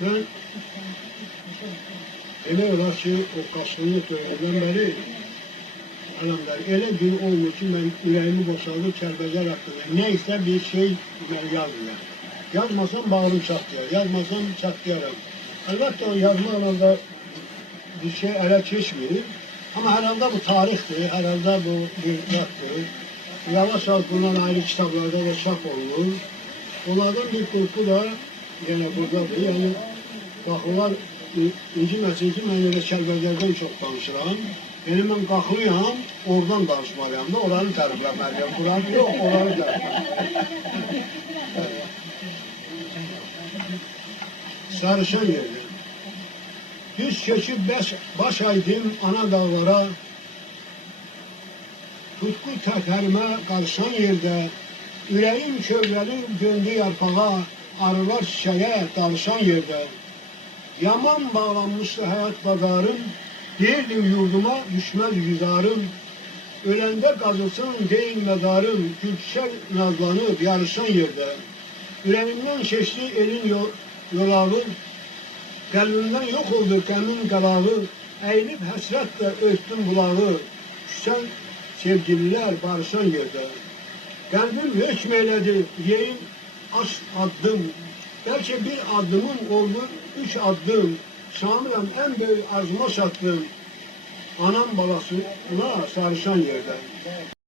Ben elə olar ki, o qaçlığını dövründən bəri alamlar elə gün olmuyor ki, mən ürəyimi boşaldım Kəlbəcər haqqında. Neysə bir şey mən yazmıyorum. Yazmasam bağrım çatlayar, yazmasam çatlayaram. Əlbəttə o yazmaqla da bir şey ələ keçmir. Amma hər halda bu tarixdir, hər halda bu bir vaxtdır. Yavaş-yavaş bundan ayrı kitablarda da çap olunur. Onlardan bir qrupu da yenə buradadır. Yəni, baxırlar, inciməsin ki, mən elə Kəlbəcərdən çox danışıram. Yəni, mən qalxlıyam, oradan danışmalıyam da, oranı tərifləməliyəm. Buranı yox, oranı tərifləməliyəm. Sarışan yerdir. Düz keçib baş aydım ana dağlara, tutku təkərimə qarışan yerdə, ürəyim kövrəlir döndü yarpağa, arılar çiçəyə darışan yerdə. Yaman bağlanmışdı həyat bazarım, deyirdim yurduma düşməz güzarım. Öləndə qazılsın deyil məzarım, gülçiçək nazlanıb yarışan yerdə. Ürəyimdən keçdi elin yolağı, qəlbimdən yox oldu qəmin qalağı, əyilib həsrətlə örtdüm bulağı, küsən sevgililər barışan yerdə. Qəlbim hökm elədi, yeyin aç addım, bəlkə bir addımım oldu, 3 addım, Şamiram ən böyük arzuma çatdım, anam balasına sarışan yerdə.